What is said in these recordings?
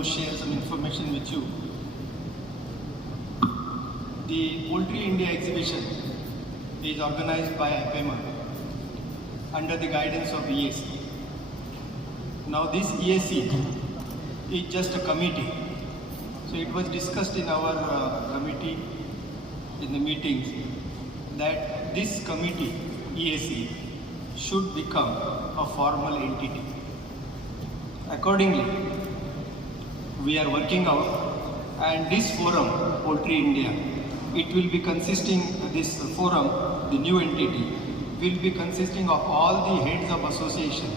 to share some information with you. The Poultry India exhibition is organized by IPEMA under the guidance of EAC. Now this EAC is just a committee. So it was discussed in our committee in the meetings that this committee, EAC, should become a formal entity. Accordingly, we are working out, and this forum, Poultry India, it will be consisting, this forum, the new entity, will be consisting of all the heads of association,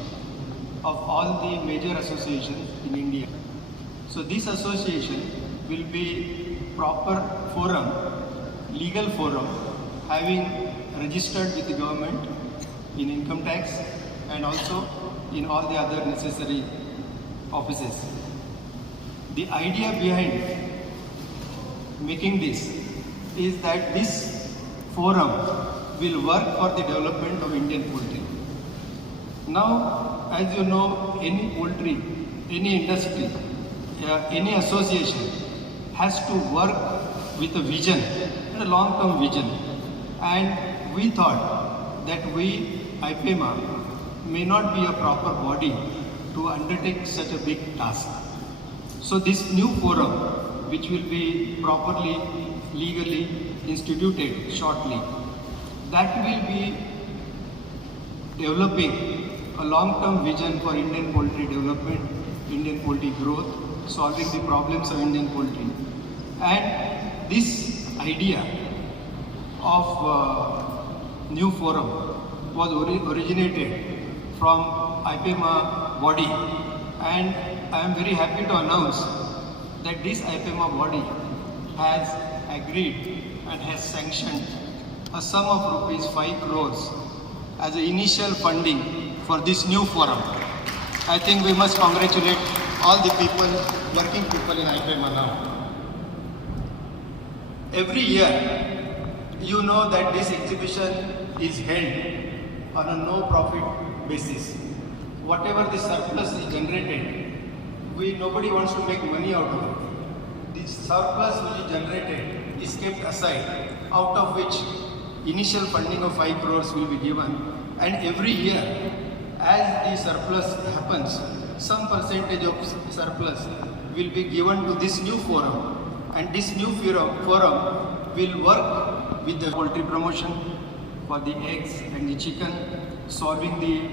of all the major associations in India. So this association will be proper forum, legal forum, having registered with the government in income tax and also in all the other necessary offices. The idea behind making this is that this forum will work for the development of Indian poultry. Now, as you know, any poultry, any industry, any association has to work with a vision, a long-term vision. And we thought that we, IPEMA, may not be a proper body to undertake such a big task. So this new forum, which will be properly, legally instituted shortly, that will be developing a long-term vision for Indian poultry development, Indian poultry growth, solving the problems of Indian poultry. And this idea of new forum was originated from IPEMA body, and I am very happy to announce that this IPEMA body has agreed and has sanctioned a sum of rupees 5 crores as the initial funding for this new forum. I think we must congratulate all the people, working people in IPEMA now. Every year, you know that this exhibition is held on a no-profit basis. Whatever the surplus is generated, nobody wants to make money out of it. The surplus which is generated is kept aside, out of which initial funding of 5 crores will be given. And every year, as the surplus happens, some percentage of surplus will be given to this new forum. And this new forum will work with the poultry promotion for the eggs and the chicken, solving the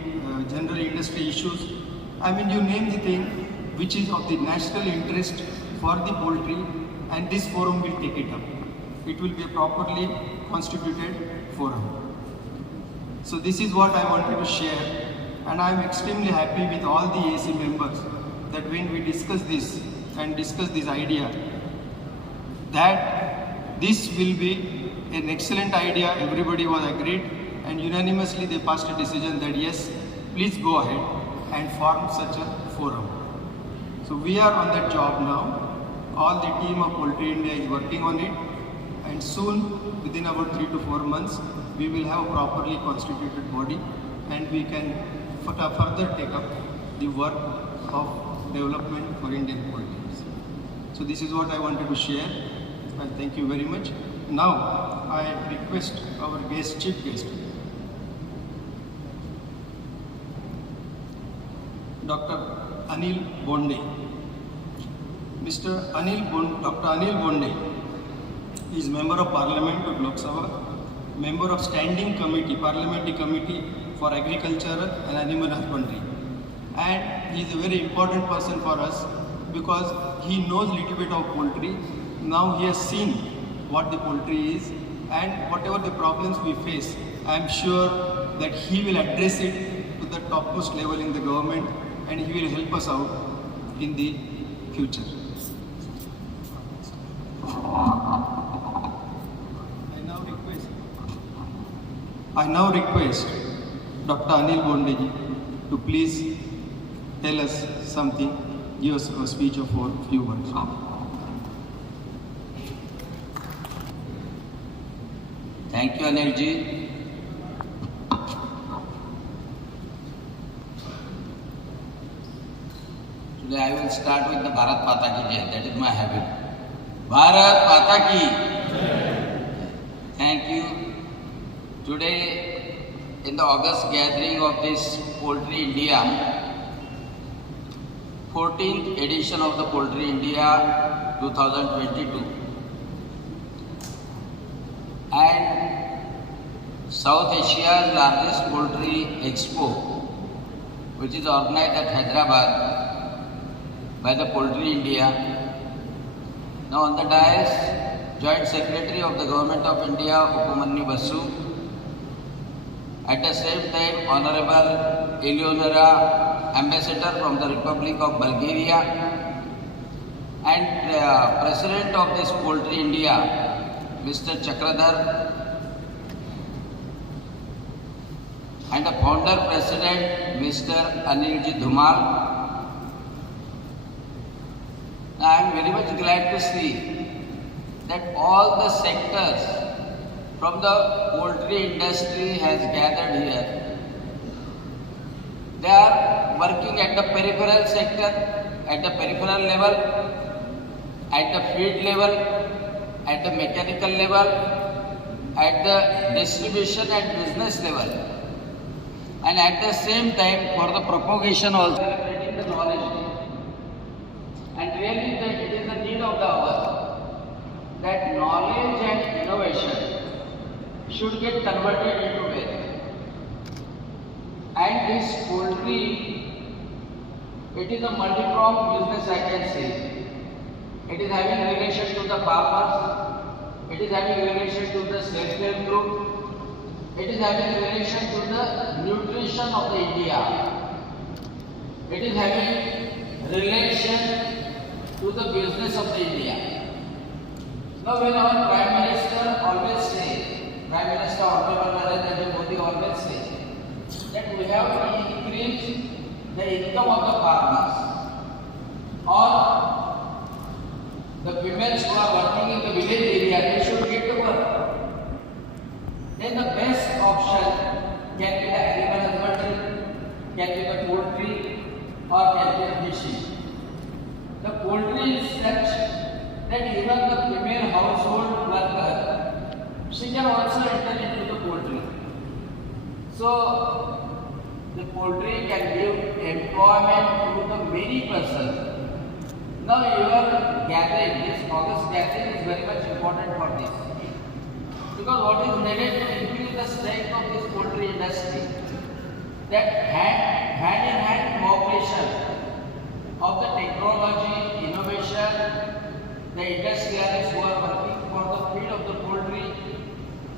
general industry issues. I mean, you name the thing which is of the national interest for the poultry, and this forum will take it up. It will be a properly constituted forum. So this is what I wanted to share, and I am extremely happy with all the AC members that when we discuss this and discuss this idea, that this will be an excellent idea. Everybody was agreed, and unanimously they passed a decision that yes, please go ahead and form such a forum. So we are on that job now. All the team of Poultry India is working on it, and soon, within about 3 to 4 months, we will have a properly constituted body, and we can further take up the work of development for Indian poultry. So this is what I wanted to share, and thank you very much. Now, I request our chief guest, Dr. Anil Bonde. Dr. Anil Bonde is Member of Parliament of Lok Sabha, Member of Standing Committee, Parliamentary Committee for Agriculture and Animal Husbandry. And he is a very important person for us because he knows little bit of poultry. Now he has seen what the poultry is, and whatever the problems we face, I am sure that he will address it to the topmost level in the government, and he will help us out in the future. I now request Dr. Anil Bonde ji to please tell us something, give us a speech of a few words. Thank you, Anil ji. Today I will start with the Bharat Mata Ki Jai. That is my habit. Bharat Mata Ki. Thank you. Today, in the August gathering of this Poultry India, 14th edition of the Poultry India 2022, and South Asia's largest poultry expo, which is organized at Hyderabad by the Poultry India. Now on the dais, Joint Secretary of the Government of India, Upamanyu Basu. At the same time, Honorable Eleonora, Ambassador from the Republic of Bulgaria, and President of this Poultry India, Mr. Chakradhar, and the Founder President, Mr. Anilji Dhumal. I am very much glad to see that all the sectors from the poultry industry has gathered here. They are working at the peripheral sector, at the peripheral level, at the feed level, at the mechanical level, at the distribution and business level, and at the same time for the propagation also, celebrating the knowledge. And really it is the need of the hour that knowledge and innovation should get converted into wealth. And this poultry, it is a multi-pronged business, I can say. It is having relation to the farmers, it is having relation to the self-help group, it is having relation to the nutrition of the India, it is having relation to the business of the India. Now when our Prime Minister always say, Prime Minister Honorable Narendra Modi always say that we have to increase the income of the farmers or the women who are working in the village area, they should get to work. Then the best option can be the animal husbandry, can be the poultry, or can be the fishing. The poultry is such that even the female household worker, she can also enter into the poultry. So the poultry can give employment to the many persons. Now your gathering, this August gathering is very much important for this. Because what is needed to increase the strength of this poultry industry, that hand in hand cooperation of the technology, innovation, the industrialists who are working for the feed of the poultry,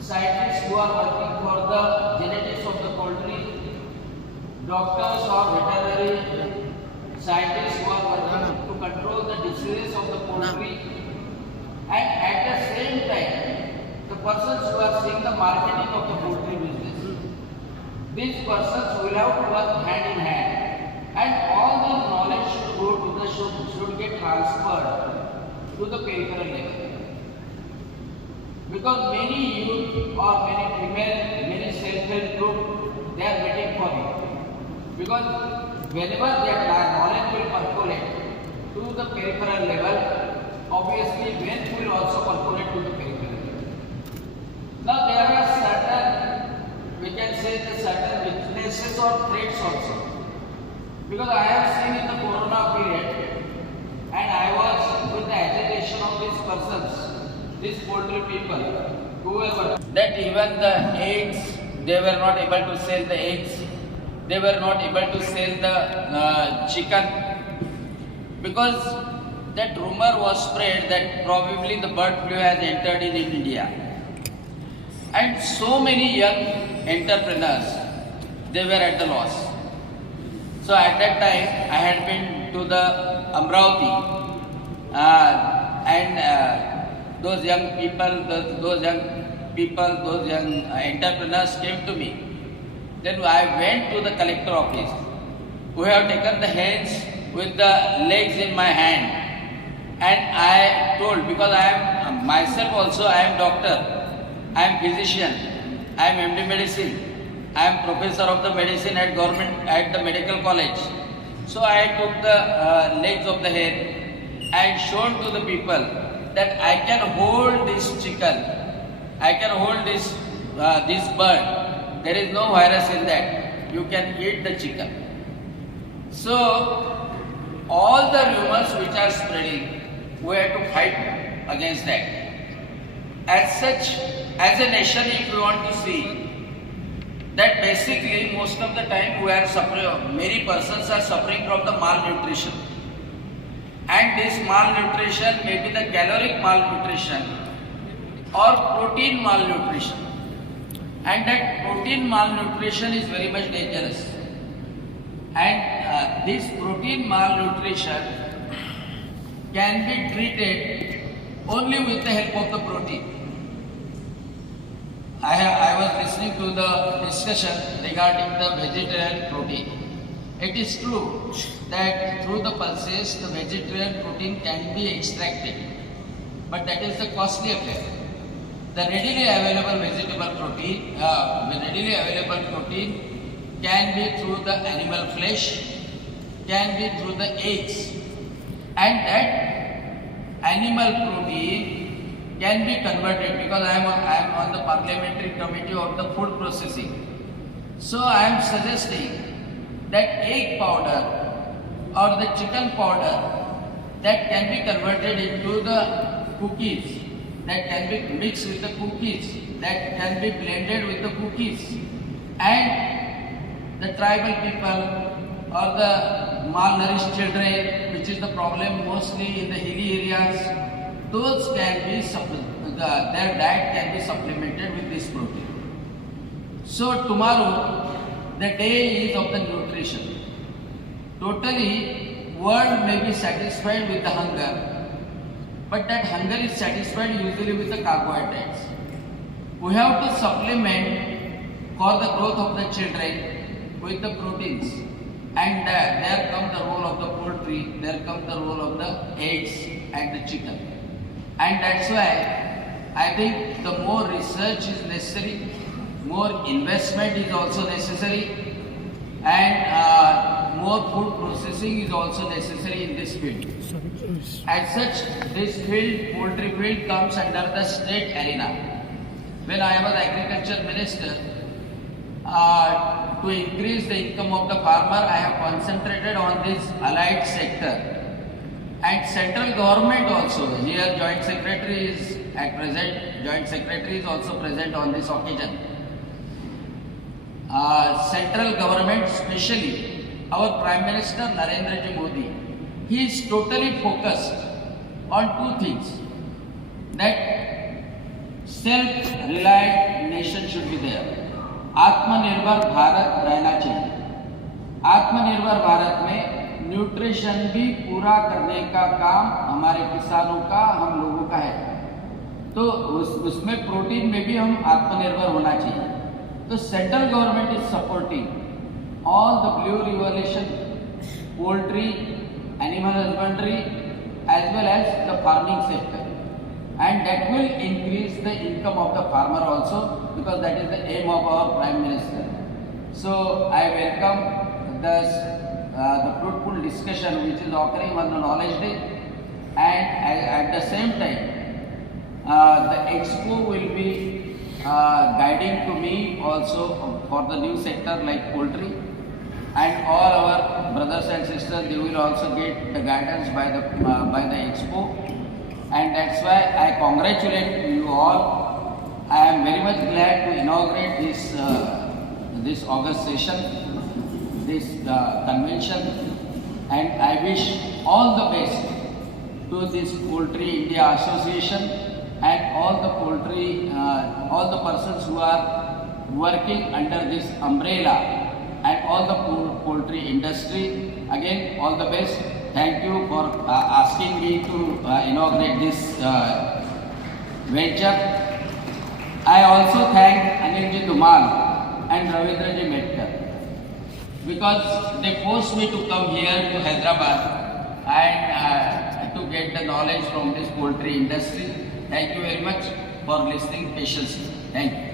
scientists who are working for the genetics of the poultry, doctors or veterinary scientists who are working to control the diseases of the poultry, and at the same time, the persons who are seeing the marketing of the poultry business. These persons will have to work hand in hand, and all this knowledge should go to the should get transferred to the peripheral level. Because many youth or many female, many self-help group, they are waiting for it. Because whenever their knowledge will percolate to the peripheral level, obviously wealth will also percolate to the peripheral level. Now there are certain, we can say the certain weaknesses or threats also. Because I have seen in the Corona period, and I was with the agitation of these persons, these poultry people, who were that even the eggs, they were not able to sell the eggs, they were not able to sell the chicken, because that rumor was spread that probably the bird flu has entered in India. And so many young entrepreneurs, they were at the loss. So at that time, I had been to the Amravati, and those young entrepreneurs came to me. Then I went to the collector office, who have taken the hands with the legs in my hand, and I told, because I am myself also, I am doctor, I am physician, I am MD medicine, I am professor of the medicine at the medical college. So I took the legs of the hen and shown to the people that I can hold this chicken, I can hold this bird. There is no virus in that. You can eat the chicken. So all the rumors which are spreading, we have to fight against that. As such, as a nation, if we want to see that basically most of the time we are suffering, many persons are suffering from the malnutrition. And this malnutrition may be the caloric malnutrition or protein malnutrition. And that protein malnutrition is very much dangerous. And this protein malnutrition can be treated only with the help of the protein. I was listening to the discussion regarding the vegetarian protein. It is true that through the pulses the vegetarian protein can be extracted, but that is a costly affair. The readily available vegetable protein, can be through the animal flesh, can be through the eggs, and that animal protein can be converted, because I am on the parliamentary committee of the food processing. So I am suggesting that egg powder or the chicken powder that can be converted into the cookies, that can be mixed with the cookies, that can be blended with the cookies, and the tribal people or the malnourished children, which is the problem mostly in the hilly areas, those can be their diet can be supplemented with this protein. So tomorrow the day is of the nutrition. Totally world may be satisfied with the hunger, but that hunger is satisfied usually with the carbohydrates. We have to supplement for the growth of the children with the proteins, and there comes the role of the poultry, there comes the role of the eggs and the chicken. And that's why I think the more research is necessary, more investment is also necessary, and more food processing is also necessary in this field. As such, this field, poultry field, comes under the state arena. When I was agriculture minister, to increase the income of the farmer, I have concentrated on this allied sector. And central government also, here joint secretary is at present, joint secretary is also present on this occasion. Central government, especially our Prime Minister Narendra Modi, he is totally focused on two things, that self-reliant nation should be there. आत्मनिर्भर भारत रहना चाहिए। आत्मनिर्भर भारत में nutrition भी पूरा करने का काम हमारे किसानों का, हम लोगों का है। तो उसमें प्रोटीन में भी हम आत्मनिर्भर होना चाहिए। तो central government is supporting all the blue revolution, poultry, animal husbandry as well as the farming sector, and that will increase the income of the farmer also, because that is the aim of our Prime Minister. So I welcome the fruitful discussion which is occurring on the Knowledge Day, and at the same time the expo will be guiding to me also for the new sector like poultry, and all our brothers and sisters, they will also get the guidance by the expo. And that's why I congratulate you all. I am very much glad to inaugurate this August session, this convention, and I wish all the best to this Poultry India Association and all the persons who are working under this umbrella, and all the poultry industry. Again, all the best. Thank you for asking me to inaugurate this venture. I also thank Anilji Dhumal and Ravindraji Medkar, because they forced me to come here to Hyderabad and to get the knowledge from this poultry industry. Thank you very much for listening patiently. Thank you.